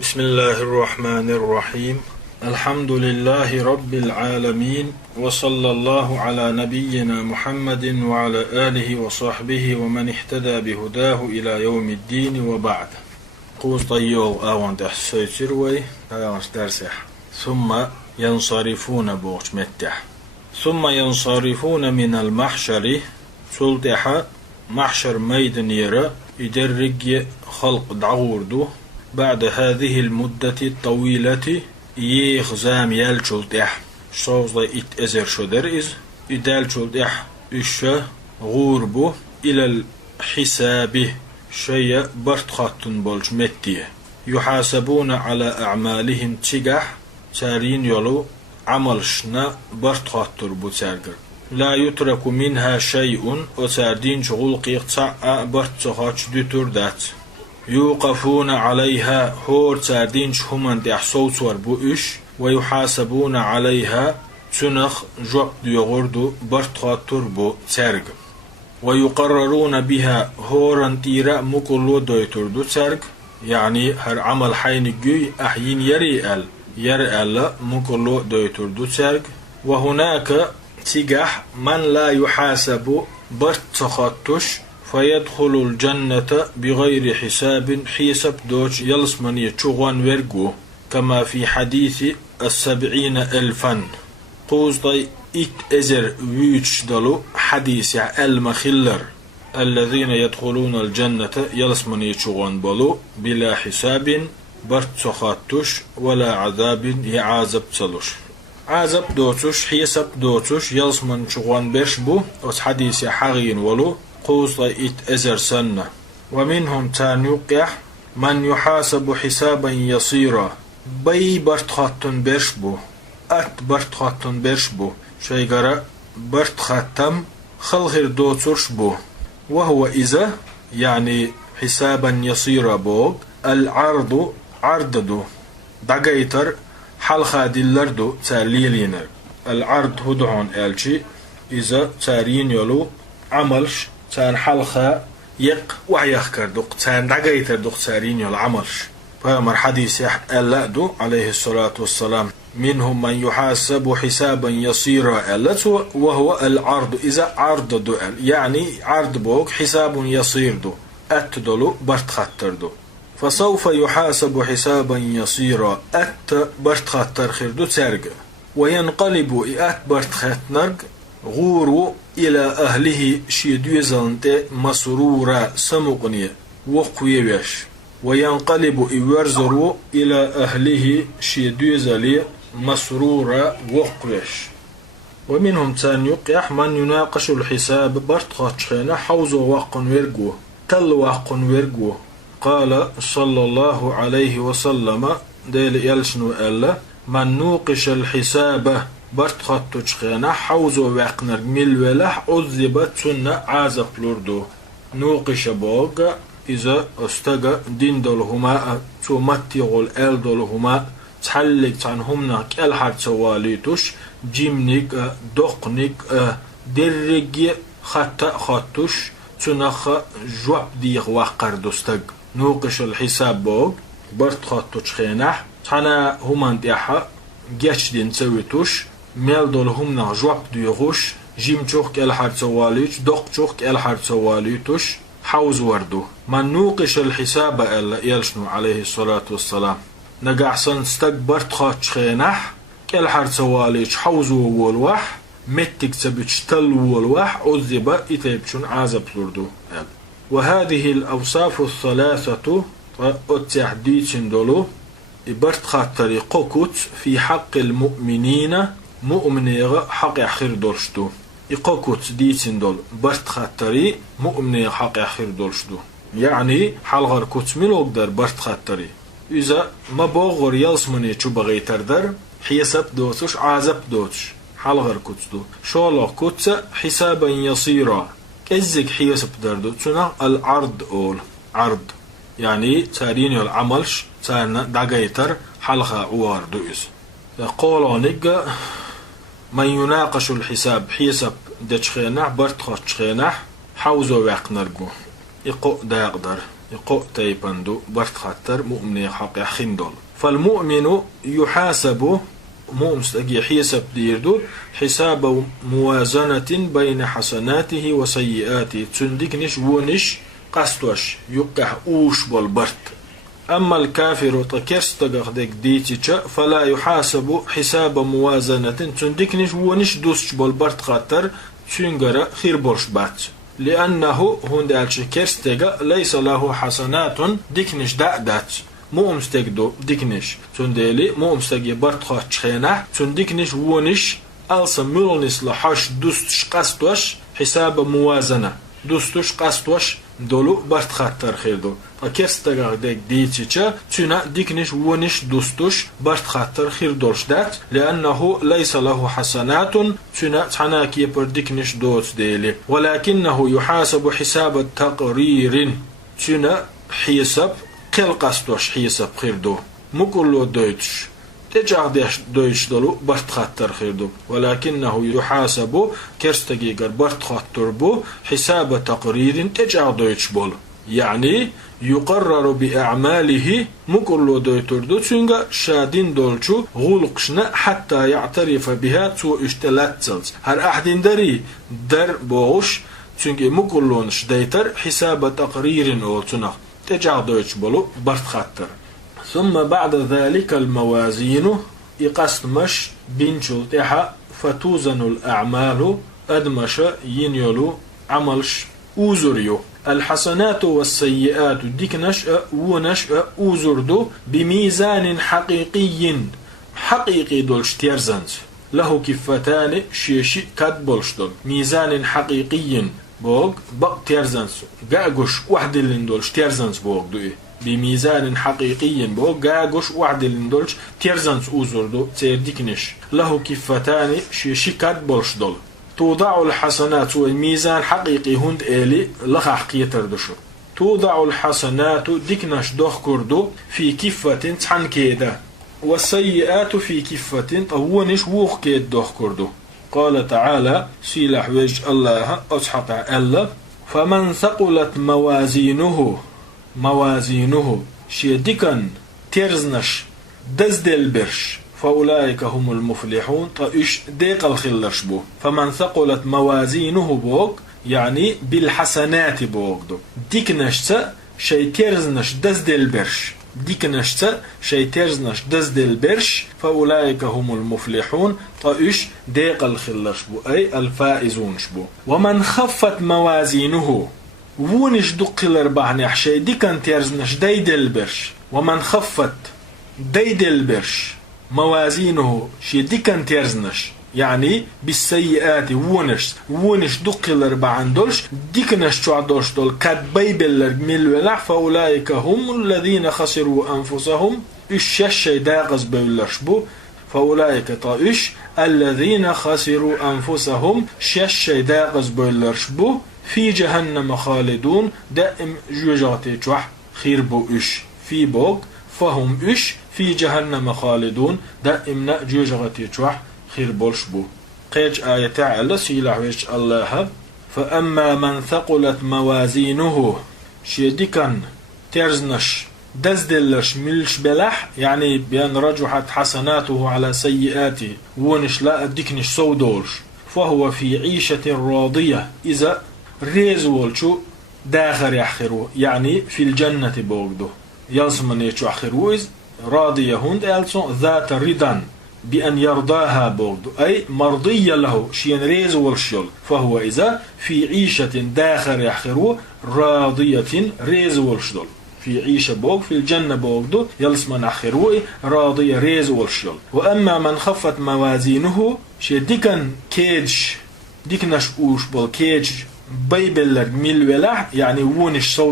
بسم الله الرحمن الرحيم. الحمد لله رب العالمين، وصلى الله على نبينا محمد وعلى آله وصحبه ومن اهتدى بهداه إلى يوم الدين، وبعد. قوز طيوغ آوان تحسيتر وي درسح. ثم ينصرفون بوغش متح. ثم ينصرفون من المحشر سلطح محشر ميدن يرى يدرج خلق دعوردو بعد هذه المدة الطويلة يخزام يالشلتح شوز إت أزر شدر إز يدالشلتح إشة غوربو إلى الحساب شيء برتخاتن بولش متيه يحاسبون على أعمالهم تجح تارين يلو عملشنا برتخاتر بوتسارجر لا يترك منها شيء وتاردين شغل قيقتع برتخاتش دتر دات يوقفون عليها هور تاردين شهمان دي حصوت وربوش ويحاسبون عليها تنخ جوب ديغوردو برتخاتر بو تسارج ويقررون بها هوران تيرا مكلو دويتردو تسارج يعني هر عمل حين جوي أحيين يرئال مكلو دويتردو تسارج وهناك تيجح من لا يحاسب برتخاتش فيدخل الجنة بغير حساب حساب دوش يلسمن يتشغوان ويرجو كما في حديث 70,000 قوزدي إت أزر ويتش دلو حديث المخلر الذين يدخلون الجنة يلسمن يتشغوان بلو بلا حساب برتخاتش ولا عذاب يعذب تلوش عذب دوتش حساب دوتش يلسمن يتشغوان برشبو وس حديث حغين ولو قوز إت أزر سنة. ومنهم تانيقح من يحاسب حسابا يصيرا بي برتخاتن برشبو برتخاتن برشبو شيغرا برتخاتم خلغر دوترشبو وهو إذا يعني حسابا يصيرا بوغ العرض عرضدو دقيتر حلخا دلردو تاليلينر العرض هدعون ألشي إذا تارين يلو عملش تان حلقة يق وعيخ كردوق تان دقيتر دوق تارين يل عملش فمر حديث ألادو عليه الصلاة والسلام منهم من يحاسب حسابا يصيرا ألتو وهو العرض إذا عرض دو يعني عرض بوك حساب يصير دو أتدلو برتخطر دو فسوف يحاسب حسابا يصيرا برتخطر خردو ترق وينقلب برتخطنرق غورو إلى أهله شيدوزانت مسرورا سمقني وقويش وينقلب إورزرو إلى أهله شيدوزالي مسرورا وقويش. ومنهم تان يقيح من يناقش الحساب برتخاتشينا حوزو واقن ويرقو تل واقن ويرقو قال صلى الله عليه وسلم ديل يلشنو ألا من نوقش الحساب برتخاتوش خينا حوزو وقنر ملولح عذبت سنة عازب لردو نوقش بوغ إذا استغى دين دولهما تومتيغول أل دولهما تحلق تعنهمنا كالحر تواليتوش جيمنيك دقنيك درقي خطأ خطوش تنخ جواب ديغ وقر دوستغ نوقش الحساب بوغ برتخاتوش خينا تانا همان ديحا جاش دين سويتوش ميل دولهم نغجوب ديغوش جيم تشوخ الحر تواليتش دق تشوخ الحر تواليتوش حوز وردو من نوقش الحساب ألا يلشنو عليه الصلاة والسلام نقعسن استكبرت خاتش خينح الحر تواليتش حوز والوح متك سبتش تل والوح عذب إتيبشن عازب لردو وهذه الأوصاف الثلاثة التحديث دولو برت خاطري قوكوت في حق المؤمنين مؤمنيغ حق أخير دولشتو يقوكوت ديتين دول برت خاطري مؤمنيغ حق أخير دولشتو يعني حلغر كوت ملوغدر برت خاطري إذا ما بوغر يلسمني چو بغيتر در حساب دوتش عازب دوتش حلغر كوتدو شولو كوت حسابا يصيرا كزك حساب دردو تنا العرض أول عرض يعني تارين العملش تانا دقيتر حلقة عوار دوئس قولوا نقا من يناقش الحساب حساب دچخينح برتخش خينح حوزو وقنرقو يقو دا يقدر يقو تيبندو برت خطر مؤمن حق خندول. فالمؤمن يحاسب مؤمن حساب ديردو حساب موازنة بين حسناته وسيئاته تندكنش ونش قستوش يقح اوش بالبرت. أما الكافر تكرستغ ديك ديتيشا فلا يحاسب حساب موازنة تندكنش ونش دوسش بالبرت خطر تنغر خير برش بات. لأنه هندالش كرستغ ليس له حسنات ديكنش دات مؤمستك دو ديكنش تندالي مؤمستك يبرت خاتش خينح تندكنش ونش ألسا ملنس لحاش دوستش قستوش حساب موازنة دوستش قستوش دولو برت خطر خيردو. فكرستغ ديك ديتيشا تنا ديكنش ونش دوستش برت خطر خير دولش دات. لأنه ليس له حسنات تنا تحناكي بر ديكنش دوت ديلي. ولكنه يحاسب حساب التقرير تنا حساب قل قستوش حساب خيردو مكلو دوتش تجاه دوتش دولو برت خطر خيردو. ولكنه يحاسب كرستغي برت خطر بو حساب تقرير تجاه دوتش بول. يعني يقرر بأعماله مكلو دوتردو تنغا شادين دولشو غلقشنا حتى يعترف بها تو اشتلاتزلز. هر أحدين داري در بوش تنغي مكلونش ديتر حساب تقرير أولتنا تجاه دوتش بولو برت خطر. ثم بعد ذلك الموازين يقسمش بنشل تحا فتوزن الأعمال أدمش ينيلو عملش أوزريو. الحسنات والسيئات ديكنش ونش أوزردو بميزان حقيقي دولش تيرزنز له كفتان شيشي كاد بولشدون. ميزان حقيقي بوغ بق تيرزنز قاقوش واحد اللي ندولش تيرزنز بوغ دوئي بميزان حقيقي بوغ قاقوش واحد اللي ندولش تيرزنز أوزردو تيرديكنش له كفتان شيشي كاد بولشدول. توضع الحسنات والميزان حقيقي هند إلي لخ حقيتر دشو. توضع الحسنات ديكناش دوخ كردو في كفة تحن كيدا والسيئات في كفة طوونش ووخ كيد دوخ كردو. قال تعالى سيلح وجه الله أصحق ألا فمن ثقلت موازينه شيدكن ترزنش دزدل برش فأولئك هم المفلحون. طائش ديق الخلرش بو. فمن ثقلت موازينه بوك يعني بالحسنات بوك دو ديكنشتا شي ترزنش دزدل برش ديكنشتا شي ترزنش دزدل برش فأولئك هم المفلحون. طائش ديق الخلرش بو أي الفائزون شبو. ومن خفت موازينه ونش دقلر بعني شي ديكن ترزنش ديدل برش. ومن خفت ديدل برش موازينه شي ديكن تيرزنش يعني بالسيئات ونش دقلر بعندولش ديكنش تعدوش دول كاد بيبلر ملولع. فأولئك هم الذين خسروا أنفسهم الشش داغز بيولرش بو. فأولئك طائش الذين خسروا أنفسهم شش داغز بيولرش بو في جهنم خالدون دائم جوجاتي تشوح خير بو في بوك فهم في جهنم خالدون دائما جوجغتي تشوح خير بولش بو. قيج آية تعالى سيلح ويش الله فأما من ثقلت موازينه شيدكن ترزنش دزدلش ملش بلح يعني بأن رجحت حسناته على سيئاته ونش لا أدكنش سودولش فهو في عيشة راضية إذا ريزولشو داخر يحخرو يعني في الجنة بوغدو يلزمن يشو أخرويز راضية هند ألسون ذات رضا بأن يرضاها بوغدو أي مرضية له شين ريز والشل. فهو إذا في عيشة داخر يحخرو راضية ريز والشل في عيشة بوغ في الجنة بوغدو يلزمن أخروي راضية ريز والشل. وأما من خفت موازينه شي ديكن كيج ديكنش أوش بول كيج بيبلر ملولح يعني ونش $100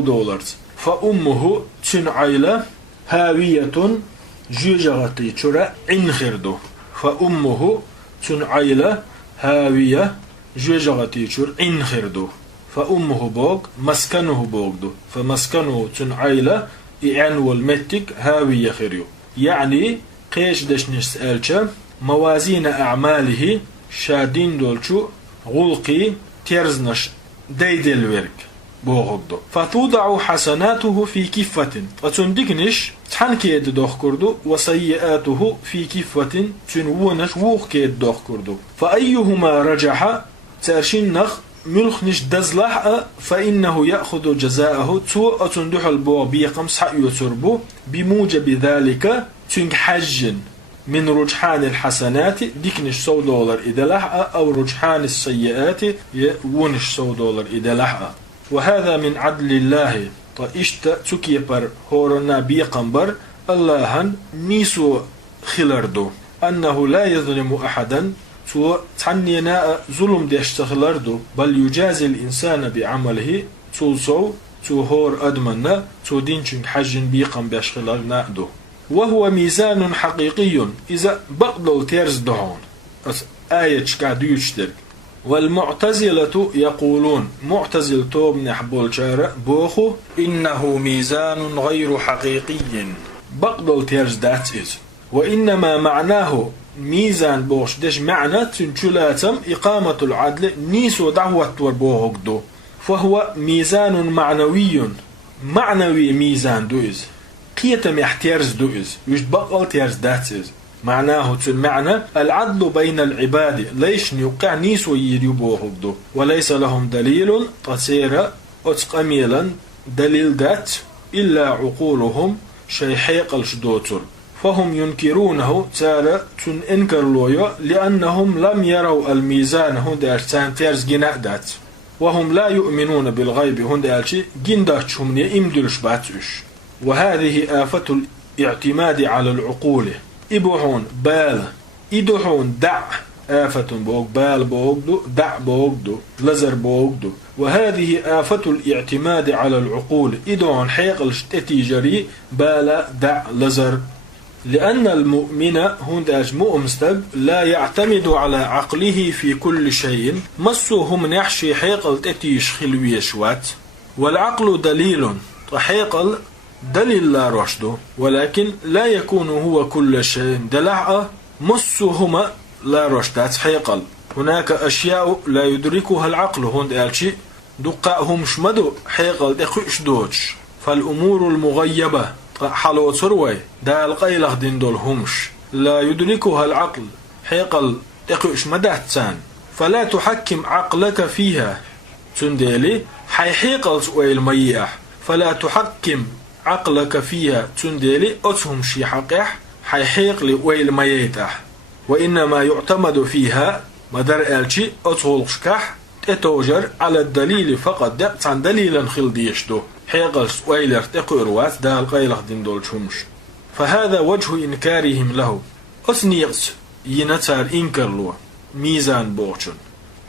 فأمه تنعيلة هاوية جوجغتي تشرا انخردو. فأمه تنعيلة هاوية جوجغتي تشر انخردو. فأمه بوغ مسكنه بوغدو فمسكنه تنعيلة إعن والمتك هاوية خريو. يعني قيش دش نسألش موازين أعماله شادين دولشو غلقي تيرزنش ديدل ورك بوغدو فتوضع حسناته في كفة أتندقنش تحن كيد دوخ كردو وسيئاته في كفة تنونش ووخ كيد دوخ كردو فأيهما رجح تارشين نخ ملخنش دزلح فإنه يأخذ جزاءه تو أتندح البوغ بيقم سحيو تربو بموجب ذلك تنك حجن من رجحان الحسنات ديكنش $100 إدلح أو رجحان السيئات ونش $100 إدلح وهذا من عدل الله طيشت تكيبر هورنا بيقمبر الله نيسو خلردو أنه لا يظلم أحدا تو تعنينا ظلم ديشتخلردو بل يجازي الإنسان بعمله تو هور أدمنا تو دينشن حجن بيقم بيشخلرنا دو وهو ميزان حقيقي إذا بقدل تيرز دهون آية شكاديوشتر والمعتزلة يقولون معتزل توب نحبول شارع بوخو إنه ميزان غير حقيقي بقدل تيرز دات إز وإنما معناه ميزان بوش دش معنى تنشلاتم إقامة العدل نيسو دعوة وربوهك فهو ميزان معنوي ميزان دوز قيتم يحتيرز دوز وش بقل تيرز داتز معناه المعنى العدل بين العباد ليش يوقع نيسو يريبوهك وليس لهم دليل تصير أتقميلا دليل دات إلا عقولهم شي حيقل شدوتر فهم ينكرونه تارة تنكر لويو لأنهم لم يروا الميزان هند تيرز جناء دات وهم لا يؤمنون بالغيب هند ألشي جنداتش هم يمدلش باتش وهذه آفة الاعتماد على العقول إبوحون بال إدوحون دع آفة بوغ بال بوغدو دع بوغدو لزر بوغدو وهذه آفة الاعتماد على العقول إدوحون حيقلش تتيجري بال دع لزر لأن المؤمن هنداج مؤمستب لا يعتمد على عقله في كل شيء مسوهم نحشي حيقل تتيش خلويشوات والعقل دليل حيقل دليل لا رشده ولكن لا يكون هو كل شيء دلع مسوهما لا رشدات حيقل هناك أشياء لا يدركها العقل هندالشي دقائهم شمدو حيقل دقيش دوش فالأمور المغيبة حلو تروي دال قيلخ دين دول همش لا يدركها العقل حيقل تقوش مدهتان فلا تحكم عقلك فيها تنديلي حيقل سويل ميح فلا تحكم عقلك فيها تنديلي أتهم شي حقح حيقل ويل ميتح وإنما يعتمد فيها مدر ألشي أتهول شكح تتوجر على الدليل فقط دقت عن دليلا خلديشتو حيقل سويلر تقروات دال قيلخ دين دول شمش فهذا وجه إنكارهم له أثنيقس ينتار إنكرلو ميزان بوغشن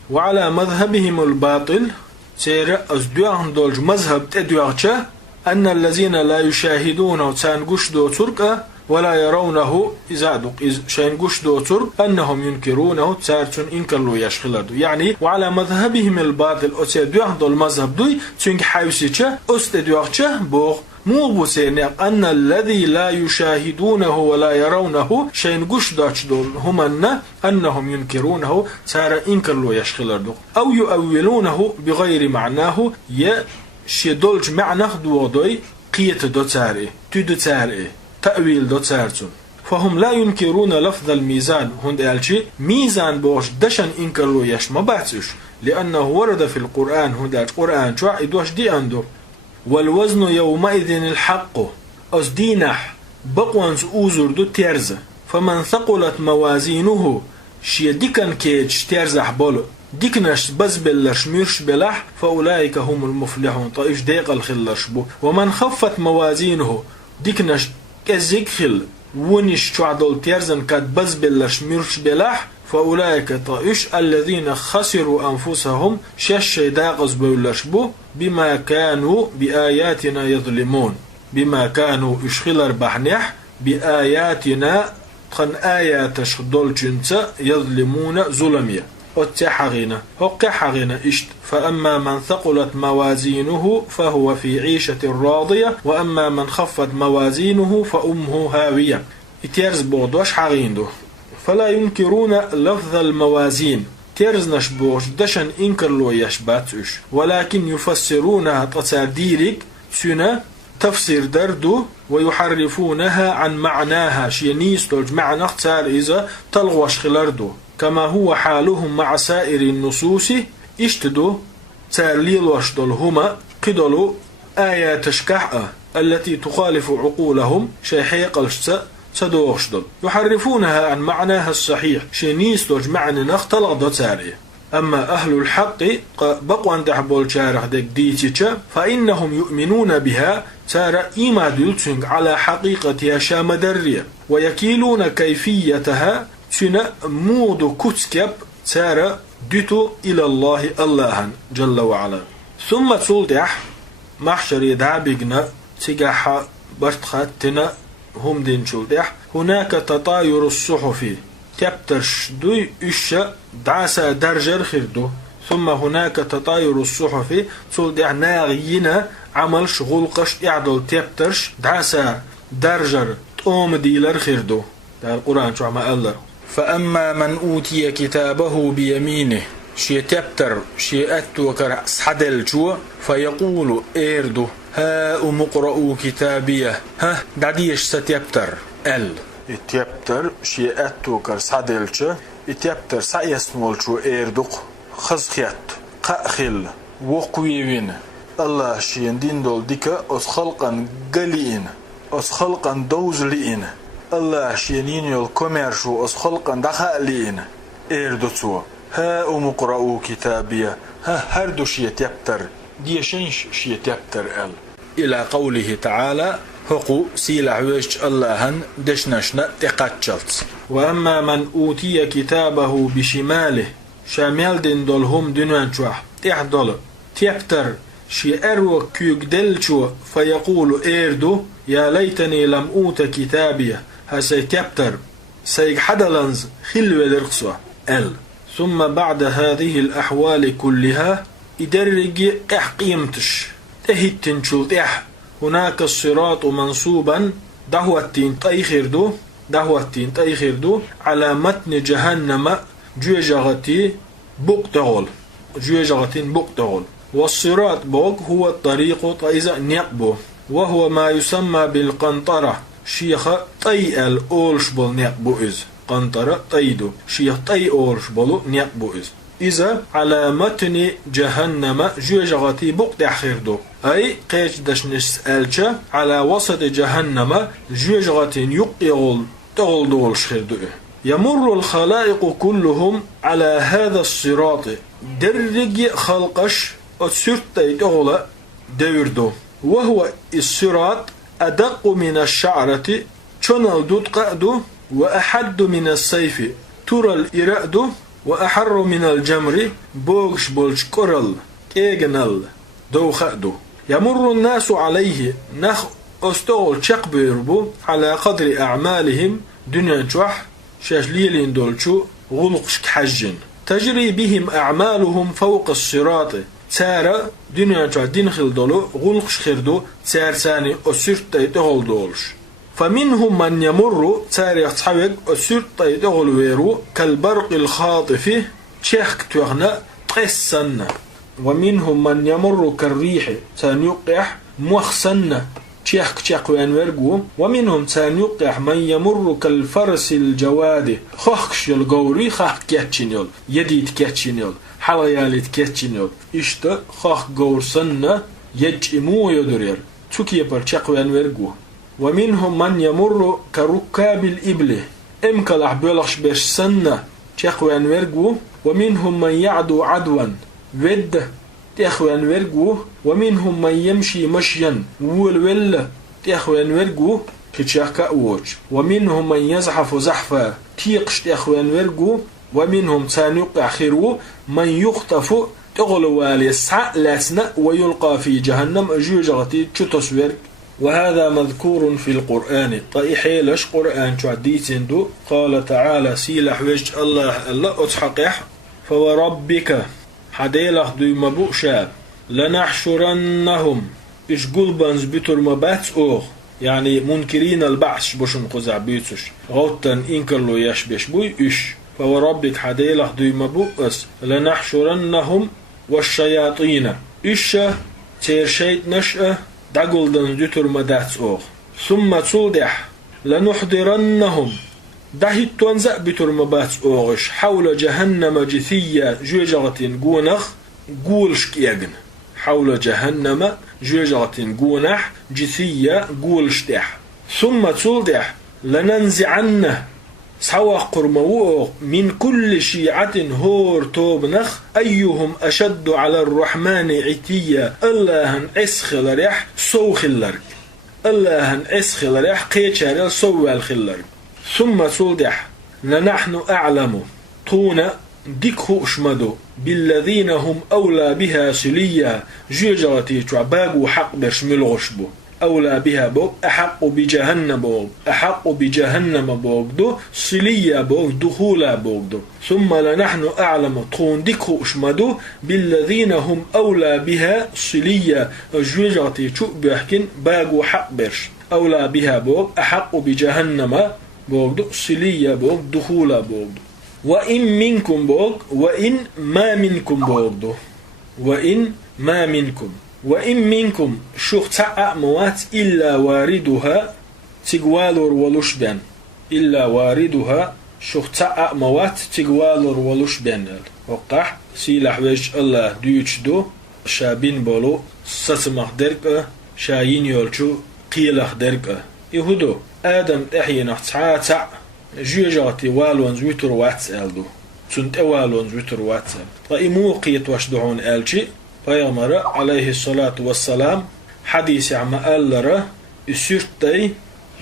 وعلى مذهبهم الباطل سير أزدوهم دولج مذهب تدوغشة أن الذين لا يشاهدونه تانقش دو تركة ولا يرونه إذا شينقش دو ترك أنهم ينكرونه تارتون إنكرلو يشخلردو يعني وعلى مذهبهم الباطل أتدوغ دول مذهب دوي تنك حيوسيشة أستدوغشة بوغ مو بسينيق أن الذي لا يشاهدونه ولا يرونه شينقش داتش دول هم أنهم ينكرونه تار إنكرلو يشخلردو أو يؤولونه بغير معناه يشدولج معنى دوغدوي قيت دو تاري تدو تاري تأويل دو تارتون فهم لا ينكرون لفظ الميزان هند ألشي ميزان بوش دشن إنكرلو يش ما باتش لأنه ورد في القرآن هند القرآن شو عيدوش دي عنده والوزن يومئذ الحق أصدينح بقوانس أوزر دو تيرز فمن ثقلت موازينه شي ديكن كيج تيرزح بولو ديكنش بزبلش ميرش بلح فأولئك هم المفلحون طيش ديق الخلش بو ومن خفت موازينه ديكنش كزيكخل ونش تعدل تيرزن كاد بزبلش ميرش بلح فأولئك طائش الذين خسروا أنفسهم شش داقز بولش بو بما كانوا بآياتنا يظلمون بما كانوا يشخلر بحنح بآياتنا تخن آيات شخدول جنسة يظلمون ظلمية أتحغنا حغنا إشت فأما من ثقلت موازينه فهو في عيشة راضية وأما من خفت موازينه فأمه هاوية اتيرز بودوش حغيندو فلا ينكرون لفظ الموازين تيرزنش بوش دشن إنكرلو يشباتش ولكن يفسرونها تصاديرك سنة تفسير دردو ويحرفونها عن معناها شينيس تلج معنى اختار إذا تلغوش خلاردو كما هو حالهم مع سائر النصوص اشتدو تارليل واشدل هما قدلوا آيات شكحة التي تخالف عقولهم شيحي قلشت سدوغشدل يحرفونها عن معناها الصحيح شينيس تلج معنى نختلق تاريه أما أهل الحق بقوا عند حبول شارح ديك ديتيتش فإنهم يؤمنون بها تارى إيما دلتنج على حقيقتها شامدرية ويكيلون كيفيتها تنا مود كتسكب تارى دتو إلى الله الله جل وعلا ثم تصلح محشر يدعبقنا تقاح برتخاتنا هم دين شلدح هناك تطاير الصحف تبترش دوي إشا دعسا درجر خردو ثم هناك تطاير الصحف صلدح ناغينا عمل شغل قش اعدل تبترش دعسا درجر تقوم ديلر خردو ده القرآن شو عما الله فأما من أوتي كتابه بيمينه شي تبتر شي أتوكر سحدل شو فيقول إيردو ها مقرأوا كتابيه ها دعديش ستبتر تبتر شي أتوكر سحدل شو تبتر سيسمول شو إيردوق خزخيات قأخل وقويوين الله شين دين دول ديكا أس خلقا قليين أس خلقا دوزلين الله شينين يول كوميرشو أس خلقا دخالين إيردوتسو ها مقرأوا كتابيه ها هردو شي تبتر ديشنش شي تبتر إلى قوله تعالى هقو سيلا ويش اللهن دشنشنا تقاتشلت وأما من أوتي كتابه بشماله شامل دين دولهم دنوان شوح تحدل تبتر شي أرو كيوك دلشو فيقول إيردو يا ليتني لم أوت كتابيه هسي تبتر سيق حدلنز خلوة لرقصة ثم بعد هذه الأحوال كلها إدرج قيمتش تهيتن شلتح هناك الصراط منصوبا دهوتين تأيخردو على متن جهنم جوجغتي بقتغل والصراط بوق هو الطريق طيزا نقبو وهو ما يسمى بالقنطرة شيخ طي الأولش بول نقبو إز قنطرة طيدو شيخ طي أولش بولو نقبو إز إذا على متن جهنم جوجغتي بقتح خردو أي قيش دشنش ألشا على وسط جهنم جوجغتي يقيغل تغل دولش خردو يمر الخلائق كلهم على هذا الصراط درج خلقش أتسرتي تغل دوردو وهو الصراط أدق من الشعرة شنال دوت قأدو وأحد من السيف ترى الإرأدو وأحر من الجمر بوغش بولش كورل كيغنال دو خأدو يمر الناس عليه نخ أستغل شق بيربو على قدر أعمالهم دنيا شوح شاشليلين دولشو غلقش كحجن تجري بهم أعمالهم فوق الصراط سارة دنيا شوح دينخل دولو غلقش خردو سار ساني أسرت يتغل دولش فمنهم من يمر سار يتحوك أسرت يتغل ويرو كالبرق الخاطف شيخ توغنا قسن ومنهم من يمر كالريح سنيقح مخسن شيخ وانورغو ومنهم سنيقح من يمر كالفرس الجواد خخش الغوري خخ كاتشينيول يديت كاتشينيول حلياليت كاتشينيول إشتا خخ غور سنة يجئمو يدرير تسوكي برشاق وانورغو ومنهم من يمر كركاب الإبل امكالح بيلخش بيش سنة شيخ وانورغو ومنهم من يعدو عدوا ود تأخوان ورقو ومنهم من يمشي مشيا والول تأخوان ورقو كتشاكا أوج ومنهم من يزحف زحفا تيقش تأخوان ورقو ومنهم سانيقع خيرو من يختف تغلو واليسع لاسنا ويلقى في جهنم جوجغتي تشتصور وهذا مذكور في القرآن طيحي لش قرآن تعديتين دو قال تعالى سيلح وجه الله أتحقح فوربك حديلخ دوي مبوشا لنحشرنهم إش قلبانز بتر مباتس أوغ يعني منكرين البعث بوشن قزع بيتش غوتن إنكرلو يشبش بوي إش فوربك حديله دوما بؤس لنحشرنهم والشياطين إشا تيرشيت نشأ دقل دن دتر مدات أوغ ثم تصودح لنحضرنهم دهيت تنزأ بتر مبات أوغش حول جهنم جثية جوجغة قونخ قولشك يجن حول جهنم جوجغة قونح جثية قولشتح ثم تصودح لننزعنه سوا قرموه من كل شيعة هور توبنخ أيهم أشد على الرحمن عتية اللهن اسخل ريح سو خلرك اللهن اسخل ريح قيتشار سو الخلرك ثم تصودح لنحن أعلم طونا ديكه أشمدو بالذين هم أولى بها سليا جيجرتي تعباقو حق برشمل غشبو أولى بها بوك أحق بجهنم بوك أحق بجهنم بوك دو سليا بوك دخولا بوك دو ثم لنحن أعلم طون ديكو أشمدو بالذين هم أولى بها سليا جيجرتي تعباقين باقو حق برش أولى بها بوك أحق بجهنم بوك دو سليا بوك دخولا بوك دو وإن منكم بوك وإن ما منكم بوك دو وإن ما منكم وإن منكم شخصاء موات إلا واردها تقوالور ولشبن إلا واردها شخصاء موات تقوالور ولشبن وقح سيلح ويش الله ديوش دو شابين بولو سسمخ درك شاين يولشو قيلخ درك يهدو آدم تحيي نحتسعاتع جيجاتي والون زويتر واتسألدو سنت والون زويتر واتسأل طيمو قيت واشدعون آلشي Peygamber aleyhissalatu vesselam hadisi ama allere sürttey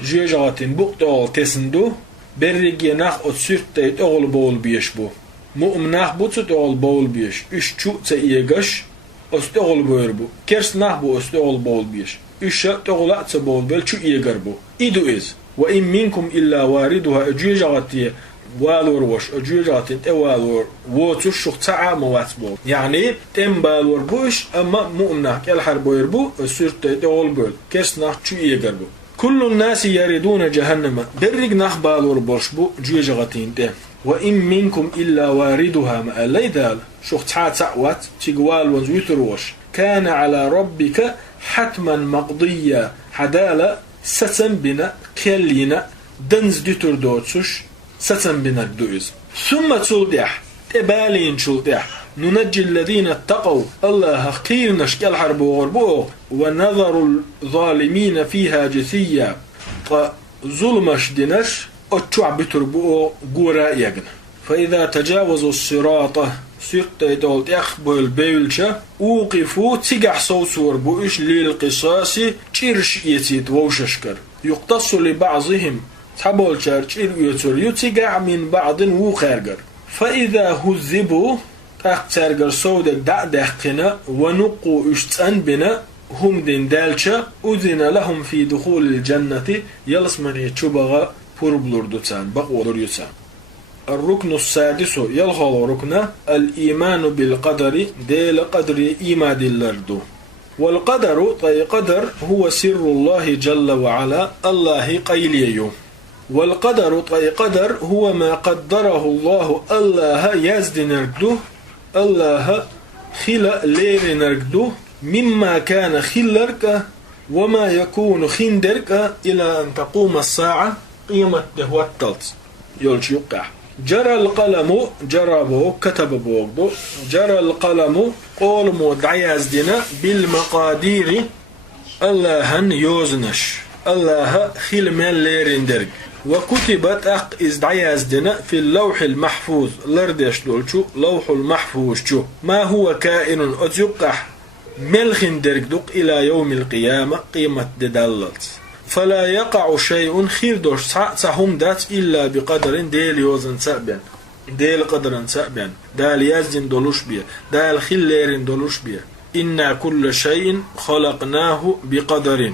jejatin bukta ol tesindu berrige nach ot sürttey ol bol biş bu mu'minah bu tut ol bol biş üç çutsa yegaş ost ol bör bu kers nach bu ost ol bol biş üç tola tsa bol bel çu yegar bu idu iz ve in minkum illa wariduha jejati والور وش أجوجات والور وتش شخصاء مواتبو يعني تم بالور بوش أما مؤمنة كالحرب يربو سرت دول بول كسنا شو يجربو كل الناس يريدون جهنم برج نخ بالور بوش بو جوجاتين ده وإن منكم إلا واردها ما ليدال شخصاء سعوات تجوال وزوتروش كان على ربك حتما مقضية حدالة ستن بنا كلينا دنز دتر دوتش ستن بنا دوز ثم تصودح تبالين شودح ننجي الذين اتقوا الله خير نشكل حرب وغربو ونظر الظالمين فيها جثيا ظلمش دنش اتشع بتربو قورا يجن فإذا تجاوزوا الصراط سيرت يدولت يخبو البيلشة وقفوا تيجح صوصور بوش للقصاص تشيرش يتيت ووششكر يقتص لبعضهم تحبول شارجير يوتر يتيجع من بعض وخارجر فإذا هذبوا تخارجر صودك دعدقنا ونقوا اشتن بنا هم دين دالشة أذن لهم في دخول الجنة يلسمن يتشبغا فربلور دوتان بقولور يوتان الركن السادس يلغل ركن الإيمان بالقدر ديل قدر إيمان دلردو والقدر طي قدر هو سر الله جل وعلا الله قيليه والقدر طي قدر هو ما قدره الله يزد نرقده الله خلق لير نرقده مما كان خلرك وما يكون خندرك إلى أن تقوم الساعة قيمة دهوات يولش يقع جرى القلم جربه كتب بوغدو جرى القلم قول مدعي أزدنا بالمقادير اللهن يوزنش الله خلمن ليرين درج وكتبت أق إزدعي أزدنا في اللوح المحفوظ لردش دولشو لوح المحفوظ شو ما هو كائن أتيقح ملخن درج دق إلى يوم القيامة قيمة ددلت فلا يقع شيء خير دوش سهم دات إلا بقدر ديل يوزن سأبين ديل قدر سأبين دال يزن دولوش بيه دال خليرين دولوش بيه إنا كل شيء خلقناه بقدر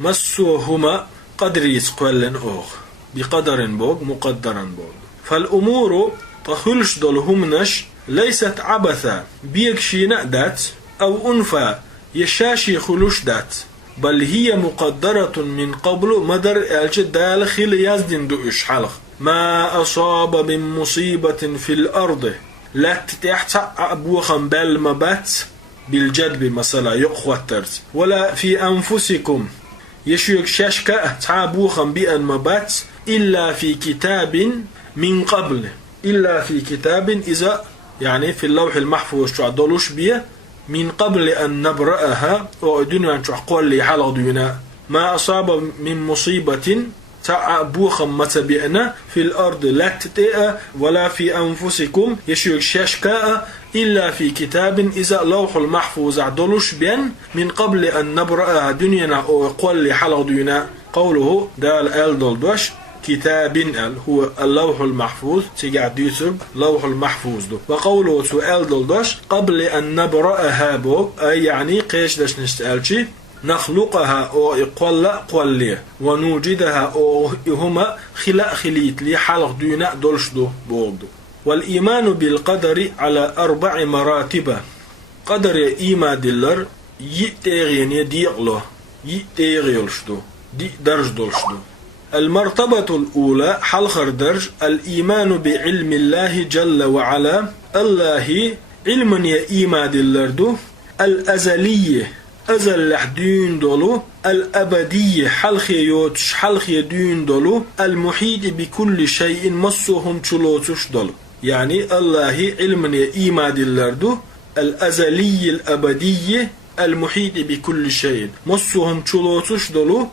مسوهما قدر يسقلن أوغ بقدر بوغ مقدرا بوغ فالأمور تخلش دولهمنش ليست عبثا بيكشي نأدات أو أنفا يشاشي خلوش دات بل هي مقدرة من قبل مدر الجد دال خل يزدن دوش حلق ما أصاب من مصيبة في الأرض لا تحت أبوخم بالمبات بالجدب مثلا يقوترز ولا في أنفسكم يشيك شاشكا تعبوخم بأن مبات إلا في كتاب من قبل إلا في كتاب إذا يعني في اللوح المحفوظ تعدلوش بيه من قبل أن نبرأها وأدنوا أن تحقوا لي حلق دينا ما أصاب من مصيبة تعبوخم متبئنا في الأرض لا تتئ ولا في أنفسكم يشيك شاشكا إلا في كتاب إذا لوح المحفوظ عدلوش بين من قبل أن نبرأها دنيا وقل لحلق دينا قوله دال ألدلدوش كتاب هو اللوح المحفوظ تقعد يسب لوح المحفوظ دو وقوله سؤال دلدوش قبل أن نبرأها بوك أي يعني قيش داش نستقالشي نخلقها أو إقوال قولية ونوجدها أو هما خلاء خليت لي حلق دينا دولش دو بوغدو والإيمان بالقدر على 4 مراتب قدر إيما دلر يتغين يديغلو يتغيلش دو دي درج دولش دو المرتبة الأولى حلخر درج الإيمان بعلم الله جل وعلا الله علم يا إيما دلر دو الأزلية أزل لحدين دولو الأبدية حلخي دين دولو المحيط بكل شيء مصهم تشلوتش دولو يعني الله علم يا إيما دلردو الأزلية الأبدية المحيط بكل شيء مصهم تشلوتش دولو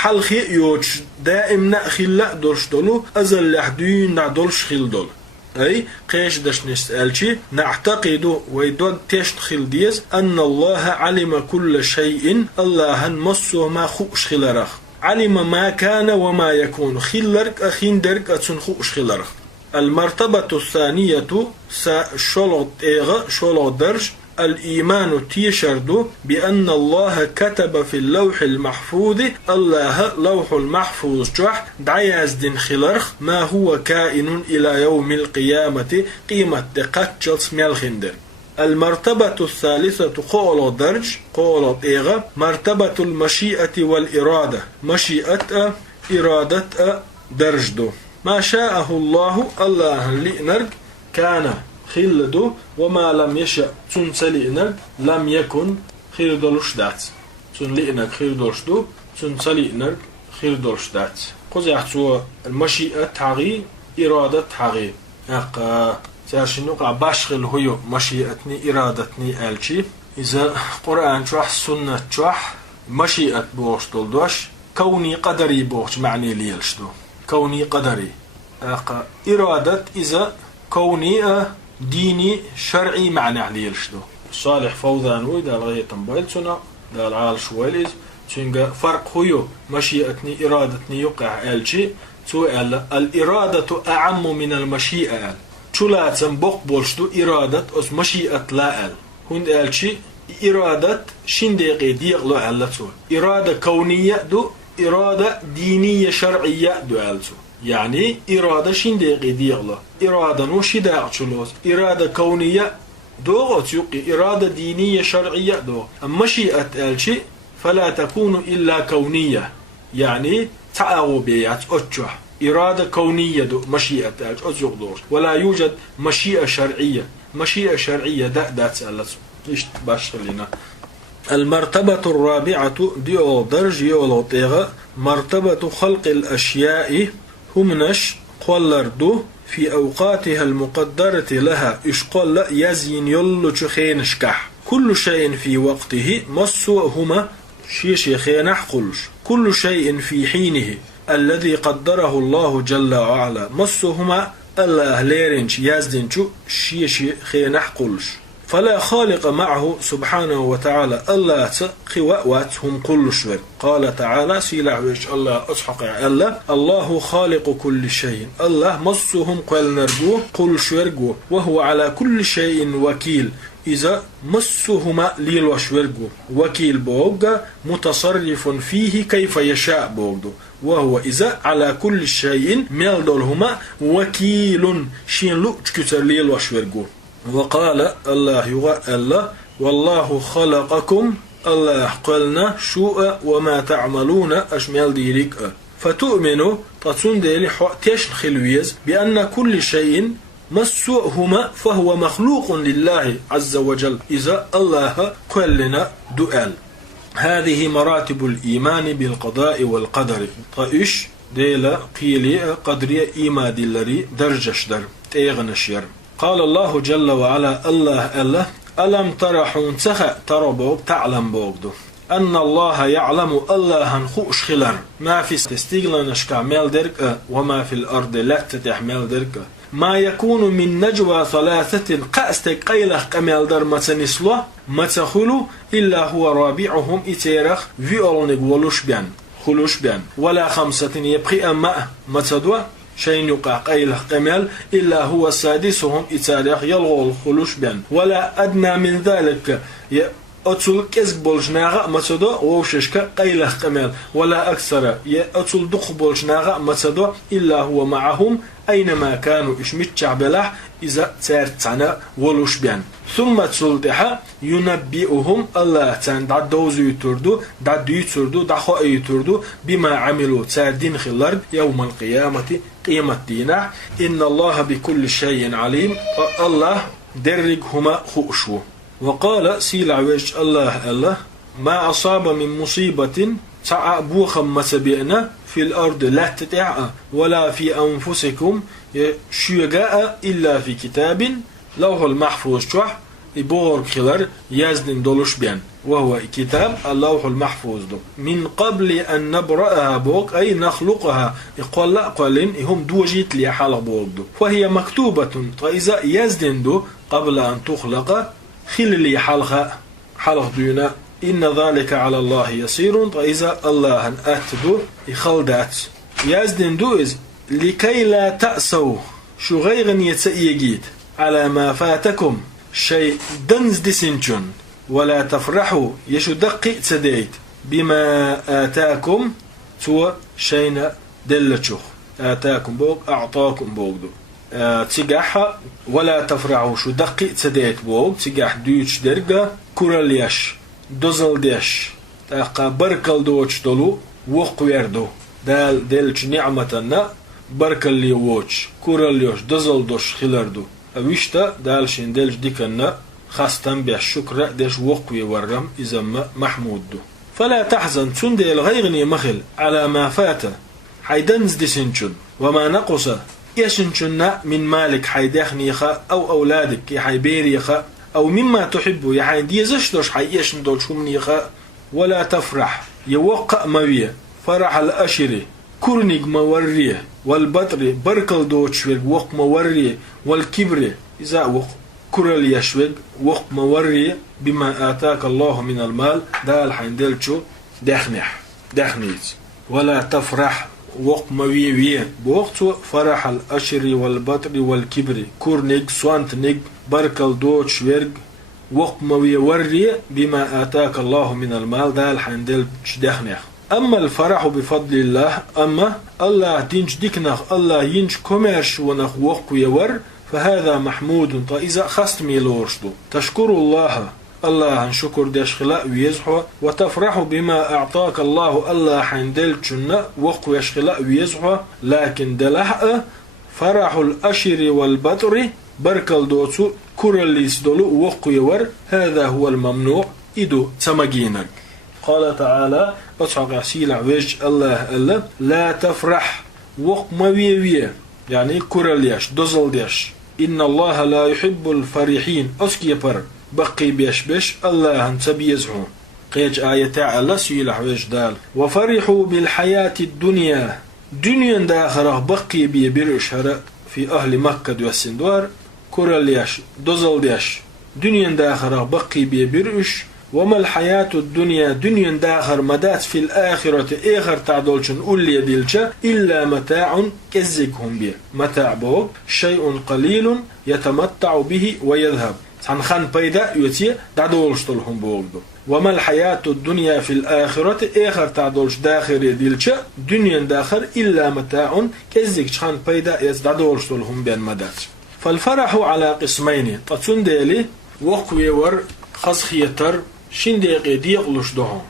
حلخي يوتش دائم نأخلا دولش دولو أزل لحدين دولش خيل دولو أي قيش داش نسألشي نعتقد ويدود تشتخل ديز أن الله علم كل شيء الله مصه ما خوش خلرخ علم ما كان وما يكون خلرك أخين درك أتسن خوش خلرخ المرتبة الثانية شلو درج الإيمان تيشرد بأن الله كتب في اللوح المحفوظ الله لوح المحفوظ جح دعياز دين خلرخ ما هو كائن إلى يوم القيامة قيمة دقاتشل سميل خندر المرتبة الثالثة قول درج قول إيغا مرتبة المشيئة والإرادة مشيئة إرادة درجدو ما شاءه الله لئنرك كان خلدو وما لم يشأ تنسلئنك لم يكن خير دولش دات تنلئنك خير دولش دو تنسلئنك خير دولش دات قوز يحسو المشيئة تغي إرادة تغي تاشنو باشغل هيو مشيئتني إرادتني ألشي إذا قرآن شوح سنة شوح مشيئة بوش دولدوش كوني قدري بوش معني ليلش دو كوني قدري إرادة إذا كوني ديني شرعي معنى عليلش دو صالح فوضان ويدا الغاية تنبايلتنا دا العال شواليز تنجا فرق هيو مشيئتني إرادتني يقع ألشي سؤال الإرادة أعم من المشيئة شلا تنبق بولشدو إرادة أس مشيئة لا أل هند ألشي إرادة شندقي ديغلو ألتو إرادة كونية دو إرادة دينية شرعية دو ألتو يعني إرادة شندقي ديغلو إرادة نوشداع شلوز إرادة كونية دو تيقي إرادة دينية شرعية دو مشيئة ألشي فلا تكون إلا كونية يعني تعاوبيات أتشح إرادة كونية دو مشيئة أتشح ولا يوجد مشيئة شرعية مشيئة شرعية دا تسألت إيش باش خلينا المرتبة الرابعة ديو درج يولو تيغا مرتبة خلق الأشياء همنش قولردو في أوقاتها المقدرة لها إشقال يزين يلو تخينشكح كل شيء في وقته مصو هما شيشي خينح قلش كل شيء في حينه الذي قدره الله جل وعلا مصو هما الله ليرنش يزدنشو شيشي خينح قلش فلا خالق معه سبحانه وتعالى الله خواواتهم كل شوي قال تعالى سيلعوش الله أصحق الله خالق كل شيء الله مصهم قل نرجوه كل شوي وهو على كل شيء وكيل إذا مصهما ليل وشورجو وكيل بوغا متصرف فيه كيف يشاء بوغدو وهو إذا على كل شيء ميلدولهما وكيل شين لو تكتر ليل وشورجو وقال الله يغأل والله خلقكم الله قلنا شوء وما تعملون أشمال ديريك فتؤمنوا تتون ديلي تشن خلويز بأن كل شيء مسوءهما فهو مخلوق لله عز وجل إذا الله قال لنا دؤال. هذه مراتب الإيمان بالقضاء والقدر. طائش ديلا قيلي قدرية إيما دلري درجش در تيغنشير. قال الله جل وعلا الله ألم ترحون تخ تربوك تعلم بوغدو أن الله يعلم الله هنخوش خلر ما في تستيغلنش كعمل درك وما في الأرض لا تتحمل درك ما يكون من نجوى ثلاثة قاستك قيلة كمال در متنسلو متخلو إلا هو رابعهم إتيرخ فيولنك ولوش بيان خلوش بيان ولا خمسة يبقي أما متدوى شيء يقع قيلة كمال إلا هو سادسهم إتيرخ يلغو الخلوش بيان ولا أدنى من ذلك أتول كذب بولجناغا متدو ووششك قيلة كمال ولا أكثر أتول دخ بولجناغا متدو إلا هو معهم أينما كانوا إشمت شعبلاح إذا تارتنا ولوش بيان ثم تصلتها ينبئهم الله تان دعدوز يتردو دعدو يتردو دعخو يتردو بما عملوا تاردين خلال يوم القيامة قيمة دينا إن الله بكل شيء عليم الله درجهما خؤشو. وقال سيل عويش الله ما أصاب من مصيبة تعبوخم مسبئنا في الأرض لا تتعأ ولا في أنفسكم شيغاء إلا في كتاب لوح المحفوظ شوح يبور خلر يزدن دولش بيان وهو كتاب اللوح المحفوظ دو من قبل أن نبرأها بوك أي نخلقها يقول لا قولين هم دوجيت لي حلق بوك دو فهي مكتوبة فإذا يزدن دو قبل أن تخلق خل لي حلق دينا إن ذلك على الله يسير فإذا الله أتدو يخلدات يزدن دوز لكي لا تأسوا شو غير يتأيجيد على ما فاتكم شيء دنز دسنجون ولا تفرحوا يشو دقي تديت بما آتاكم تو شينا دلتشوخ آتاكم بوك أعطاكم بوك دو تيجاحا ولا تفرحوا شو دقي تديت بوك تيجاح دوش درجة كورالياش دوزل ديش تاقا بركل دوش دولو وقويردو دلش نعمتنا بركل لي ووش كوراليوش دوزل دوش خلاردو أويشتا دالشين دلش ديكنا خاستن بالشكر ديش وقوي ورم إذا محمود دو. فلا تحزن تندي الغيغني مخل على ما فات حيدنز ديسنشن وما نقص يشنشن من مالك حيدخنيخا أو أولادك يحيبيريخا أو مما تحب يحيديزشتوش حيشندوش همنيخا ولا تفرح يوقع موية فرح الأشري كورنيق موريه والبطر بركل دوتشويق وق موريه والكبر إذا وق كرل يشويق وق موريه بما آتاك الله من المال دال حيندلشو دخنيت ولا تفرح وق مويه بوقت فرح الأشري والبطر والكبر كورنيق سوانتنيق بركل دوتشويق وق مويه وريه بما آتاك الله من المال دال حيندلش دخنيخ. أما الفرح بفضل الله أما الله دينش ديكنخ الله ينش كوميرش ونخ وقو يور فهذا محمود طائزة خستمي لورشدو تشكر الله شكر ديشخلاء ويزحو وتفرح بما أعطاك الله حندلتشن وقو يشخلاء ويزحو لكن دلح فرح الأشر والبطر بركل دوتو كورليس دولو وقو يور هذا هو الممنوع إدو تمجينك. قال تعالى أصحق سيلع وجه الله لا تفرح وق مويوية يعني كورلياش دوزل ديش إن الله لا يحب الفرحين أسكي بر بقي بيش الله انتبيزعون قيج آية تعالى سيلع وجه دال وفرحوا بالحياة الدنيا دنيا داخره بقي بيرشهر في أهل مكة والسندوار كورلياش دوزل ديش دنيا داخره بقي بيرش وما الحياة الدنيا دنيا داخر مدات في الآخرة آخر تعدولشن أولي يدلشا إلا متاع كزيكهم بيه متاع بوك شيء قليل يتمتع به ويذهب خان بيدا يوتي تعدولشتلهم بوك وما الحياة الدنيا في الآخرة آخر تعدولش داخر يدلشا دنيا داخر إلا متاع كزيك خان بيدا يتعدولشتلهم بين مدات. فالفرح على قسمين تتسندلي وقوي ور خصخيتر شندق ديقلش دهون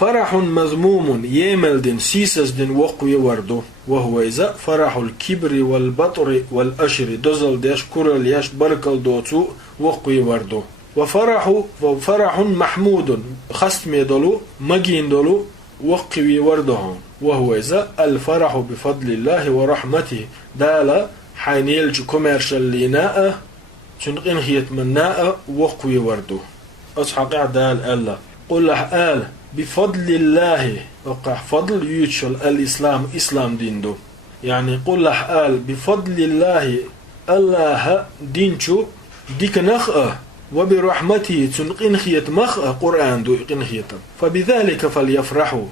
فرح مذموم يمل دين سيسس دين وقوي وردو وهو إذا فرح الكبر والبطر والأشر دزل ديش كرل يش بركل دوتو وقوي وردو وفرح محمود خصم يدلو مجين دلو وقوي وردهم وهو إذا الفرح بفضل الله ورحمته دالا حينيلج كوميرشال ليناء تنقين يتمناء وقوي وردو أصحق دال ألا قل آل بفضل الله وقع فضل يوتشل الإسلام إسلام دين دو يعني قل آل بفضل الله الله دينشو ديك نخأ وبرحمته تنقين خيت مخأ قرآن دو إقين خيتا فبذلك فليفرحوا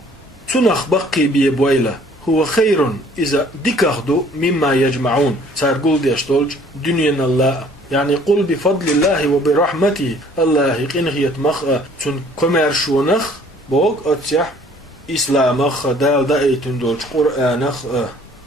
تنخ بقي بيبويلة هو خير إذا ديكاخدو مما يجمعون صار قول ديشتولج دنيا الله يعني قل بفضل الله وبرحمته الله يقين خيت مخأ تن كمرشونخ بوك أتيح إسلامخ دال دايتن دولج قرآنخ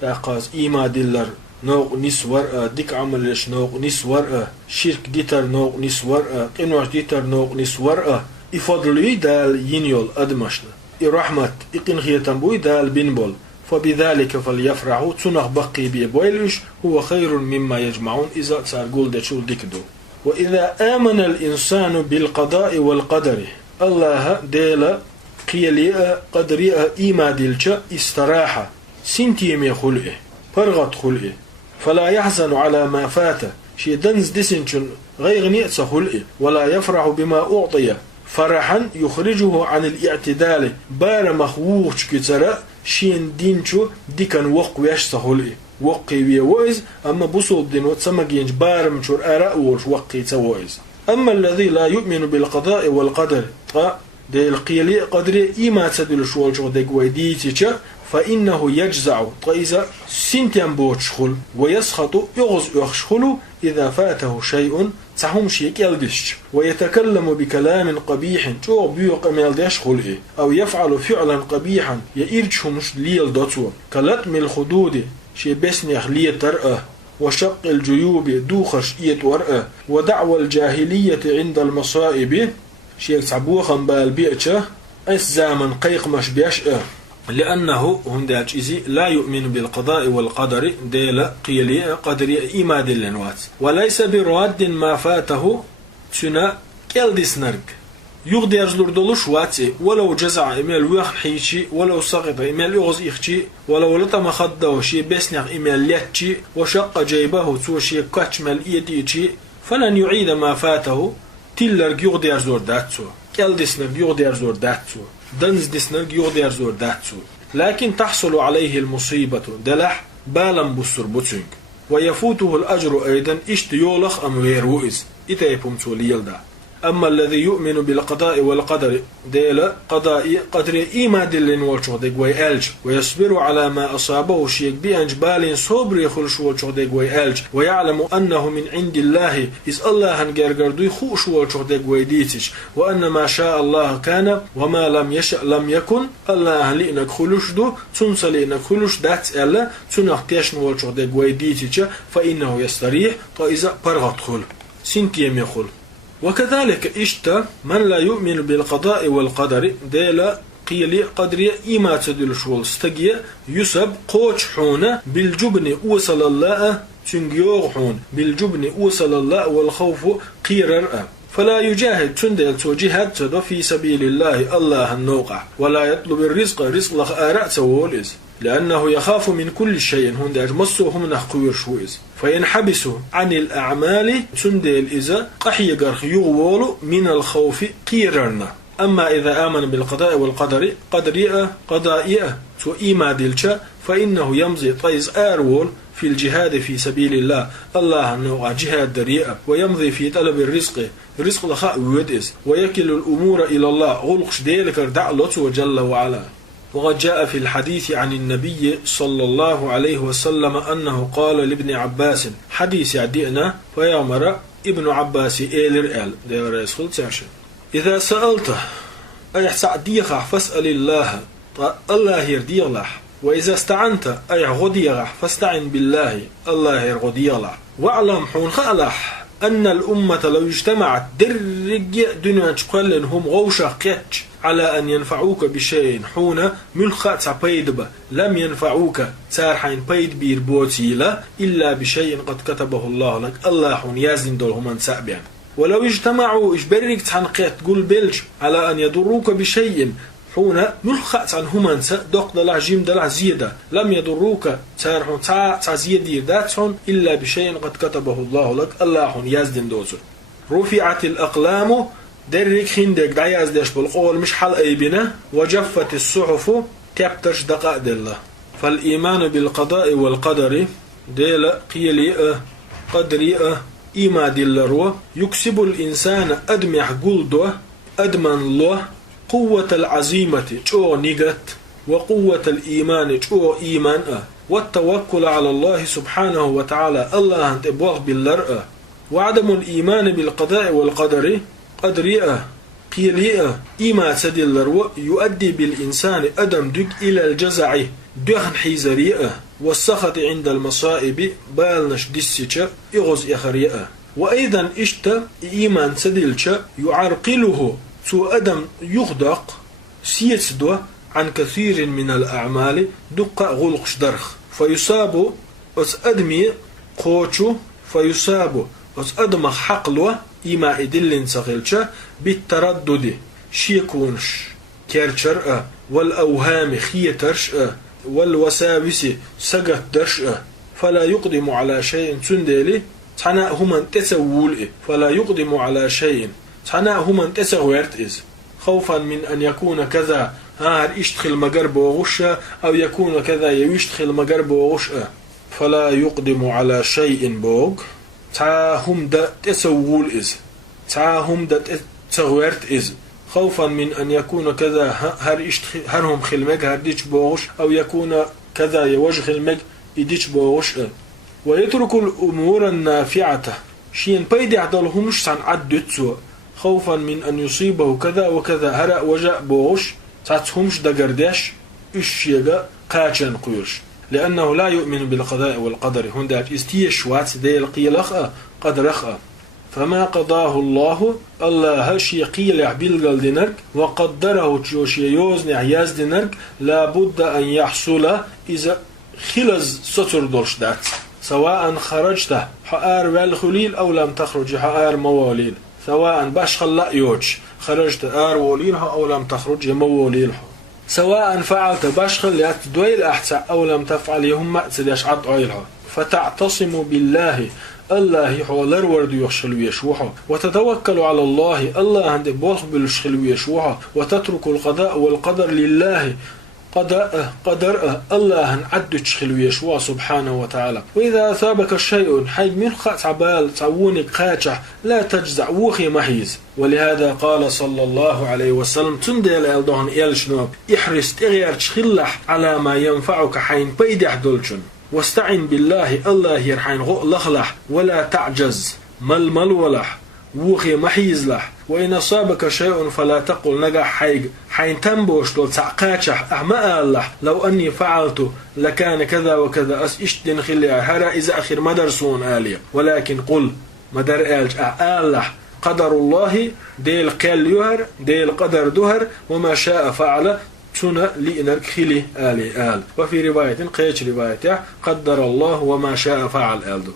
تاقاز إيما دلر نوق نسور ديك عملش نوق نسور شرك ديتر نوق نسور قنواش ديتر نوق نسور إفضلي دال ينيول أدمشنا الرحمة إقن خيتن بوي دال بنبول فبذلك فليفرحوا تنخ بقي بيبويلش هو خير مما يجمعون إذا صار قول دشو ديكدو وإذا آمن الإنسان بالقضاء والقدر الله ديلا قيلي قدري إيما ديلش استراحة سنتيمي خلقه فرغت خلقه فلا يحزن على ما فات شي دنز ديسنشن غير نيئس خلقه ولا يفرح بما أعطي فرحا يخرجه عن الاعتدال بار مخووش كترى شين دينشو ديكن وقويش سخلقه وقي ويوز أما بصول دين وتسمجينج بار مشور آراء ورش وقي تويز أما الذي لا يؤمن بالقضاء والقدر دي القيلي قدري إما تدل شوال شو ديك ويديتيش فإنه يجزع طيزة سنتيان بوتشخل ويسخط يغز يخشخل إذا فاته شيء تحهم شيك يلدش ويتكلم بكلام قبيح شو بيوق ميلدش خلقه أو يفعل فعلا قبيحا يإرجهمش ليل دوتو كلتم الخدود شي بسنيخ ليه ترأه وشق الجيوب دوخش إيت ورأه ودعوى الجاهلية عند المصائب شيك تعبوخا بالبيئة الزامن قيق مش بيشأه لأنه هم داجئزي لا يؤمن بالقضاء والقدر ديلا قيلي قدري إيما دلنوات وليس براد ما فاته تنا كالديس نرق يغدي يرزلور دولوش واتي ولو جزع إميل ويخ حيشي ولو سقط إميل يغز إخشي ولو لطم خده شي بسنق إميل ليتشي وشق جيبه توشي كاتشمل إيديشي فلن يعيد ما فاته تلرق يغدي يرزلور داتسو كالديس نرق يغدي يرزلور داتسو دنز ديسنرق يغدي يرزور داتسو لكن تحصل عليه المصيبة دلح بالا بصر بوتسنك ويفوته الأجر أيضا اشتيولخ أم غيروئز إتايبهم توليل دا أما الذي يؤمن بالقضاء والقدر ديلا قضاء قدر إيما دلين والشوخ ديقوي ألج ويصبر على ما أصابه شيك بأنج بالين صبر يخلش والشوخ ديقوي ألج ويعلم أنه من عند الله إذ الله هنجرجردو يخوش والشوخ ديقوي ديتش وأن ما شاء الله كان وما لم يشأ لم يكن الله لإنك خلوش دو تنسى لإنك خلوش دات ألا تنختيشن والشوخ ديقوي ديتش فإنه يستريح فإذا برغت خل سنتيم يخل وكذلك اشتا من لا يؤمن بالقضاء والقدر ديلا قيلي قدري إما تدل شوال استقيا يسب قوش حونا بالجبن وصل الله تنجيوغ حون بالجبن وصل الله والخوف قيرر فلا يجاهد تندل توجيهات تدو في سبيل الله الله النوقع ولا يطلب الرزق رزق لخ آراء توليز لأنه يخاف من كل شيء هون داج مصوهم نحقوير شويز فينحبسوا عن الأعمال تندل إذا قحي قرخ يغوولو من الخوف قيررنا أما إذا آمن بالقضاء والقدر قضائية تو إيما دلشا فإنه يمضي طيز آرول في الجهاد في سبيل الله الله النوع جهاد دريئة ويمضي في طلب الرزق رزق لخاء ودئز ويكل الأمور إلى الله غلقش ديلك ردع لطو جل وعلا وقد جاء في الحديث عن النبي صلى الله عليه وسلم أنه قال لابن عباس حديث يعدئنا فيامر ابن عباس إيلر آل دير يسخل تعشي إذا سألته أي سعديخ فاسأل الله الله يردي الله وإذا استعنت أي غديغ فاستعن بالله الله يرغدي الله واعلم حون خالح أن الأمة لو اجتمعت درج دنيا تقول هم غوشة قيتش على أن ينفعوك بشيء حون ملخا تعبيد لم ينفعوك تار حين بيد بير بوتيلا إلا بشيء قد كتبه الله لك الله حون يازن دولهم من سأبيان ولو اجتمعوا إجبرك تحنقيت تقول بلج على أن يضروك بشيء حون ملخأت عن همانسا دوق دلع جيم دلع زيادة لم يضروك تارحون تا زيادة ذاتهم إلا بشيء قد كتبه الله لك الله حون يازدن دوزر رفعت الأقلام درك خندق دعياز داش بالقول مش حل أيبنا وجفت الصحف تبتش دقاء دله فالإيمان بالقضاء والقدر ديل قيلي قدري إيما دلرو يكسب الإنسان أدمح قلدو أدمن له قوة العزيمة جو نيغت وقوة الإيمان جو إيمان والتوكل على الله سبحانه وتعالى الله أنت بوغ باللرأ وعدم الإيمان بالقضاء والقدر قدري قيلي إيما تدلرو يؤدي بالإنسان أدم دق إلى الجزع دهن حيزريئة والسخط عند المصائب بالنش دسيشة إغز إخريئة وأيضا إشتا إيمان تدلش يعرقله تو أدم يغدق سيتسدو عن كثير من الأعمال دق غلقش درخ فيصاب أس أدمي قوشو فيصاب أس أدم حقلو إما إدلين سغلش بالتردد شيكونش كيرشر والأوهام خيترش والوساوس سقط درش فلا يقدم على شيء سندلي تنا هم تسول فلا يقدم على شيء تنا هم تسويرت إز خوفا من أن يكون كذا هار يشتخل مقرب وغش أو يكون كذا يشتخل مقرب وغش فلا يقدم على شيء بوغ تعهم دا تسول إز تعهم دا تسويرت إز خوفا من أن يكون كذا هرهم خلمك هرديش بوغش أو يكون كذا يوجه خلمك يديش بوغش ويترك الأمور النافعة شين بيدي عدالهمش عن عدتسو خوفا من أن يصيبه كذا وكذا هرأ وجاء بوغش تعتهمش دا قرداش إشيغا قاچن قيرش لأنه لا يؤمن بالقضاء والقدر هنداك استيش وات دي القيلخ قدرخ فما قضاه الله هشي قيل بالقل دينرك وقدره تشوشي يوزن عياز دينرك لابد أن يحصل إذا خلز ستر دولش دات سواء خرجت حقار والخليل أو لم تخرج حقار مواليل سواء باش خلا يوج خرجت آر وليلها أو لم تخرج مواليلها سواء فعلت باش خليت دويل أحسن أو لم تفعل يهم مأتداش عد عيلها فتعتصم بالله الله حولر ورد يخشل ويشوحه وتتوكل على الله عند بوخ بالشخل ويشوحه وتترك القضاء والقدر لله قدر الله عد تشخل ويشوح سبحانه وتعالى وإذا أثابك الشيء حي من عبال تعونك خاتح لا تجزع وخي محيز ولهذا قال صلى الله عليه وسلم تندل ألدهن إلشنوب احرس تغير تشخلح على ما ينفعك حين بيدح دولشن واستعن بالله الله يرحين غو لخلح ولا تعجز مل ولح وخي محيز لح وإن أصابك شيء فلا تقل نجح حين تنبوش دول تعقاتش أحماء الله لو أني فعلت لكان كذا وكذا إشتن خلي هرا إذا أخير مدرسون آلية ولكن قل مدر آلج الله قدر الله ديل قال يهر ديل قدر دهر وما شاء فعل تنا لإنرك خلي آل وفي رواية قيش رواية قدر الله وما شاء فعل آلدو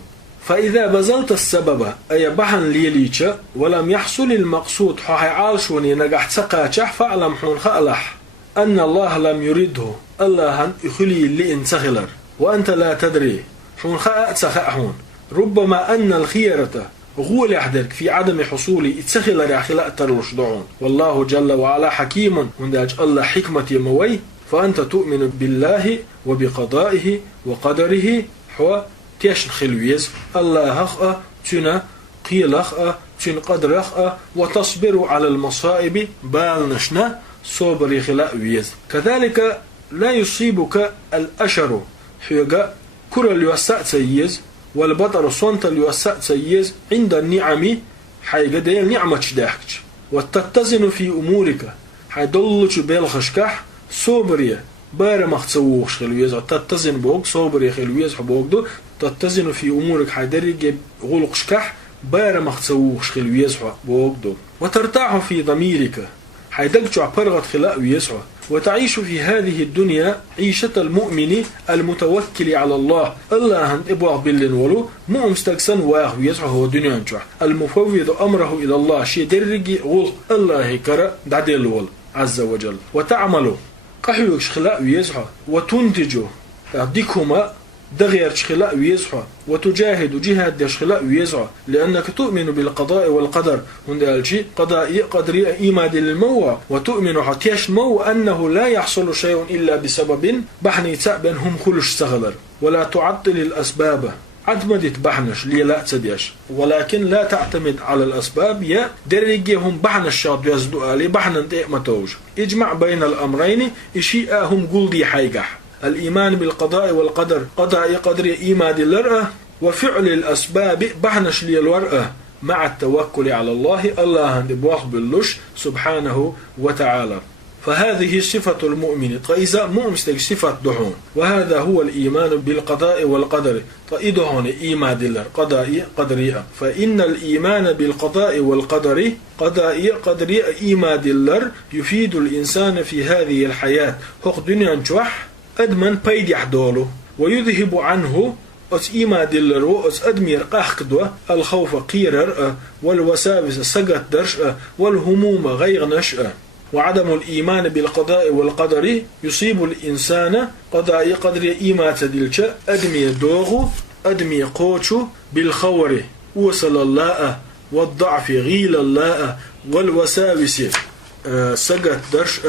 فإذا بذلت السبب أي بحن ليليش ولم يحصل المقصود حي عالشوني نجحت سقاتش فعلم حون خألح أن الله لم يريده الله يخلي لإن سخلر وأنت لا تدري حون خأت سخأحون ربما أن الخيرة غول يحدرك في عدم حصول اتسخلر يا خلاء تروش دعون والله جل وعلا حكيم ونداج الله حكمة موي فأنت تؤمن بالله وبقضائه وقدره حو تيش خلويز الله أخأ تنا قيل أخأ تن قدر أخأ وتصبر على المصائب بالنشنا صبر خلاء ويز كذلك لا يصيبك الأشر حيقا كرة اليوساء تيز والبطر صنت اليوساء تيز عند النعم حيقا ديل نعمة داحكش وتتزن في أمورك حيدلش بالخشكح صبرية بار مختصوش خلويز تتزن بوك صبرية خلويز حبوك دو تتزن في أمورك حيدرج غلقشكح بار مختصوش خلويز حبوك دو وترتاح في ضميرك حيدك جع برغت خلاء ويسعى وتعيش في هذه الدنيا عيشة المؤمن المتوكل على الله الله إبوغ باللن ولو مستقسن واغ ويسعى هو دنيا جع المفوض أمره إلى الله شي درجي غل الله كرا دعدل ول عز وجل وتعمل قحيوش خلاء ويسعى وتنتج ديكهما دغير شخلاء ويزحى وتجاهد جهاد شخلاء ويزحى لأنك تؤمن بالقضاء والقدر هند شيء قضاء قدري إيماد للموع وتؤمن حتيش مو أنه لا يحصل شيء إلا بسبب بحني تأبن هم خلش سغلر ولا تعطل الأسباب عدمدت بحنش لي لا تديش ولكن لا تعتمد على الأسباب يا درجهم بحن الشاط يزدو علي بحن متوج اجمع بين الأمرين إشياءهم قلدي حيقح الإيمان بالقضاء والقدر قضاء قدر إيمان للرأة وفعل الأسباب بحنش للورأة مع التوكل على الله بواخ باللش سبحانه وتعالى فهذه صفة المؤمن فإذا مؤمن صفة دحون وهذا هو الإيمان بالقضاء والقدر فإدهون إيمان للر قضاء قدرية فإن الإيمان بالقضاء والقدر قضاء قدرية إيمان للر يفيد الإنسان في هذه الحياة هو دنيا نشوح أدمن بيد يحدوله ويذهب عنه أس إيما دلرو أس أدمير قاحقدوه الخوف قيرر والوساوس سقط درش والهموم غير نشأ وعدم الإيمان بالقضاء والقدر يصيب الإنسان قضاء قدر إيما تدلش أدمي دوغو أدمي قوتشو بالخور وصل الله والضعف غيل الله والوساوس سقط درش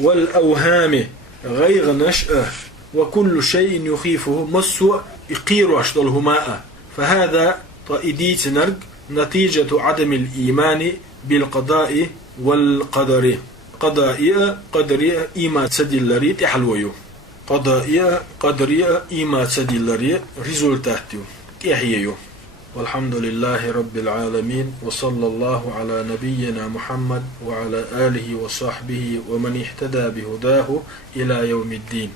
والأوهام غير نشأة وكل شيء يخيفه مسوء يقير أشطلهما فهذا طائديت نرق نتيجة عدم الإيمان بالقضاء والقدر قضاء قدرية إيما تسدي اللري تحلويو قضاء قدرية إيما تسدي اللري ريزولتاتيو تحييو والحمد لله رب العالمين وصلى الله على نبينا محمد وعلى آله وصحبه ومن اهتدى بهداه إلى يوم الدين.